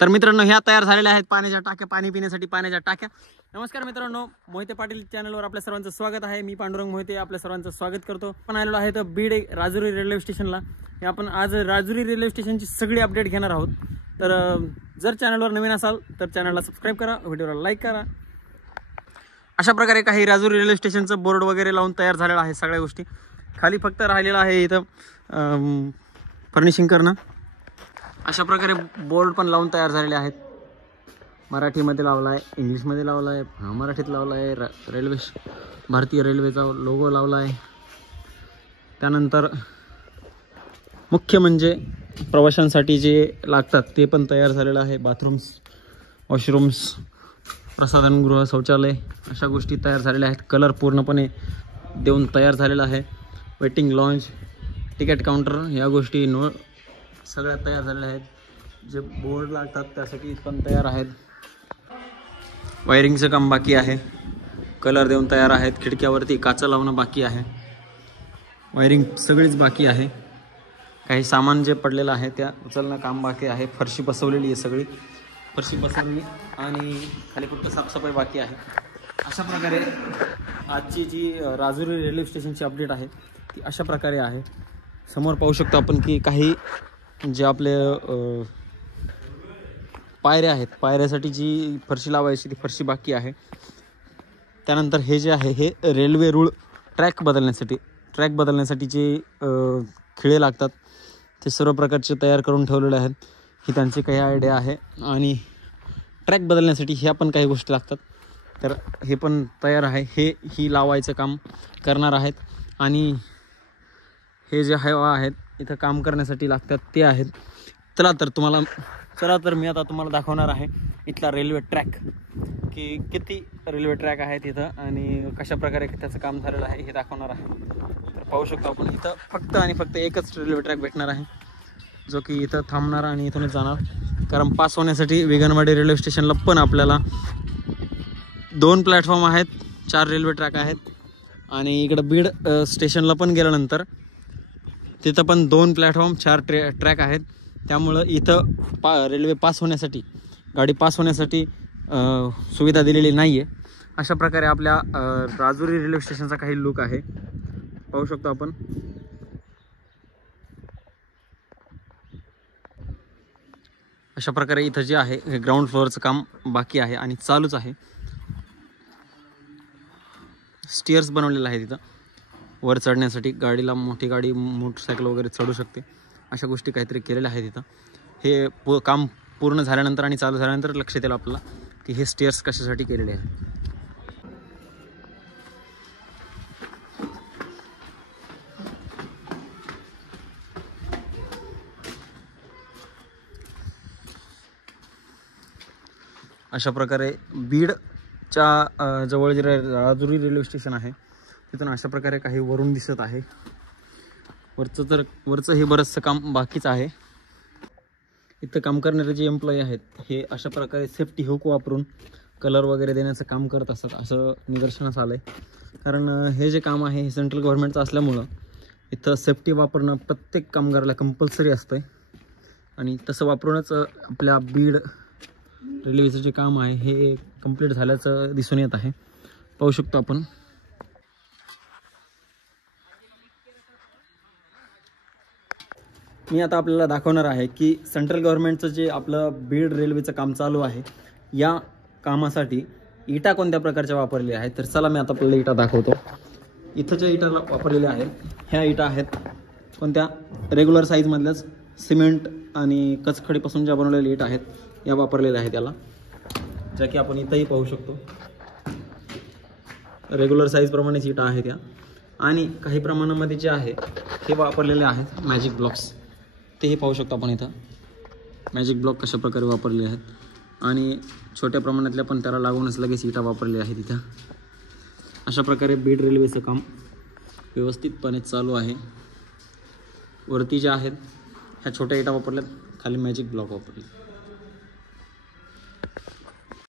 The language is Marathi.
तर मित्रांनो ह्या तयार झालेल्या आहेत पाण्याच्या टाक्या, पाणी पिण्यासाठी पाण्याच्या टाक्या। नमस्कार मित्रांनो, मोहिते पाटील चॅनलवर आपल्या सर्वांचं स्वागत आहे। मी पांडुरंग मोहिते आपल्या सर्वांचं स्वागत करतो। आपण आलेलो आहे तर बीड राजुरी रेल्वे स्टेशनला। हे आपण आज राजुरी रेल्वे स्टेशनची सगळी अपडेट घेणार आहोत। तर जर चॅनलवर नवीन असाल तर चॅनलला सबस्क्राइब करा, व्हिडिओला लाईक करा। अशा प्रकारे काही राजुरी रेल्वे स्टेशनचं बोर्ड वगैरे लावून तयार झालेला आहे सगळ्या गोष्टी। खाली फक्त राहिलेला आहे इथं फर्निशिंग करणं। अशा प्रकारे बोर्ड पण लावून तयार झालेले आहेत। मराठीमध्ये लावला आहे, इंग्लिशमध्ये लावला आहे, मराठीत लावला आहे, रेल्वे भारतीय रेल्वेचा लोगो लावला आहे। त्यानंतर मुख्य म्हणजे प्रवाशांसाठी जे लागतात ते पण तयार झालेलं आहे। बाथरूम्स, वॉशरूम्स, प्रसाधनगृह, शौचालय अशा गोष्टी तयार झालेल्या आहेत। कलर पूर्णपणे देऊन तयार झालेला आहे। वेटिंग लॉन्ज, तिकीट काउंटर या गोष्टी सगळ्या तयार झालेल्या आहेत। जे बोर्ड लागतात त्यासाठी पण तयार आहेत। वायरिंगचं काम बाकी आहे, कलर देऊन तयार आहेत। खिडक्यावरती काचा लावणं बाकी आहे, वायरिंग सगळीच बाकी आहे। काही सामान जे पडलेलं आहे त्या उचलणं काम बाकी आहे। फरशी बसवलेली आहे, सगळी फरशी बसवली आणि खाली फक्त साफसफाई बाकी आहे। अशा प्रकारे आजची जी राजुरी रेल्वे स्टेशनची अपडेट आहे ती अशा प्रकारे आहे। समोर पाहू शकतो आपण की काही जे आपले पायऱ्या आहेत, पायऱ्यासाठी जी फरशी लावायची ती फरशी बाकी आहे। त्यानंतर हे जे आहे हे रेल्वे रूळ ट्रॅक बदलण्यासाठी जे खिळे लागतात ते सर्व प्रकारचे तयार करून ठेवलेले आहेत। ही त्यांची काही आयडिया आहे। आणि ट्रॅक बदलण्यासाठी ह्या पण काही गोष्टी लागतात, तर हे पण तयार आहे। ही लावायचं काम करणार आहेत। आणि हे जे आहेत इथं काम करण्यासाठी लागतात ते आहेत। चला तर मी आता तुम्हाला दाखवणार आहे इथला रेल्वे ट्रॅक, की किती रेल्वे ट्रॅक आहेत इथं आणि कशा प्रकारे त्याचं काम झालेलं आहे हे दाखवणार आहे। तर पाहू शकतो आपण इथं फक्त एकच रेल्वे ट्रॅक भेटणार आहे, जो की इथं थांबणार आणि इथूनच जाणार। कारण पास होण्यासाठी विगनवाडी रेल्वे स्टेशनला पण आपल्याला 2 प्लॅटफॉर्म आहेत, 4 रेल्वे ट्रॅक आहेत। आणि इकडं बीड स्टेशनला पण गेल्यानंतर तिथं पण 2 प्लॅटफॉर्म 4 ट्रॅक आहेत। त्यामुळं इथं रेल्वे पास होण्यासाठी, गाडी पास होण्यासाठी सुविधा दिलेली नाही आहे। अशा प्रकारे आपल्या राजुरी रेल्वे स्टेशनचा काही लुक आहे, पाहू शकतो आपण। अशा प्रकारे इथं जे आहे हे ग्राउंड फ्लोअरचं काम बाकी आहे आणि चालूच आहे। स्टेअर्स बनवलेलं आहे तिथं वर चढण्यासाठी, गाडीला मोठी गाडी मोटरसायकल वगैरे चढू शकते, अशा गोष्टी काहीतरी केलेल्या आहेत तिथं। हे काम पूर्ण झाल्यानंतर आणि चालू झाल्यानंतर लक्षात येईल आपल्याला की हे स्टेअर्स कशासाठी केलेले आहेत। अशा प्रकारे बीडच्या जवळ जे राजुरी रेल्वे स्टेशन आहे तिथून अशा प्रकारे काही वरून दिसत आहे। वरचं हे बरंचसं काम बाकीच आहे। इथं काम करणारे जे एम्प्लॉई आहेत हे अशा प्रकारे सेफ्टी हुक वापरून कलर वगैरे देण्याचं काम करत असतात असं निदर्शनास आलं आहे। कारण हे जे काम आहे हे सेंट्रल गव्हर्नमेंटचं असल्यामुळं इथं सेफ्टी वापरणं प्रत्येक कामगाराला कंपल्सरी असतं आणि तसं वापरूनच आपल्या बीड रेल्वेचं जे काम आहे हे कंप्लीट झाल्याचं दिसून येत आहे, पाहू शकतो आपण। मी आता आपल्याला दाखवणार आहे की सेंट्रल गव्हर्नमेंटचं जे आपलं बीड रेल्वेचं काम चालू आहे या कामासाठी इटा कोणत्या प्रकारच्या वापरलेल्या आहेत। तर चला मी आता आपल्याला इटा दाखवतो। इथं ज्या इटा वापरलेल्या आहेत ह्या इटा आहेत कोणत्या, रेग्युलर साईजमधल्याच सिमेंट आणि कचखडीपासून ज्या बनवलेल्या इटा आहेत या वापरलेल्या आहेत त्याला, ज्या की आपण इथंही पाहू शकतो। रेग्युलर साईजप्रमाणेच इटा आहेत त्या। आणि काही प्रमाणामध्ये जे आहे हे वापरलेले आहेत मॅजिक ब्लॉक्स, तेही पाहू शकतो आपण इथं। मॅजिक ब्लॉक कशा प्रकारे वापरले आहेत आणि छोट्या प्रमाणातल्या पण त्याला लागूनच लगेच इटा वापरले आहेत इथं। अशा प्रकारे बीड रेल्वेचं काम व्यवस्थितपणे चालू आहे। वरती ज्या आहेत ह्या छोट्या इटा वापरल्यात, खाली मॅजिक ब्लॉक वापरले।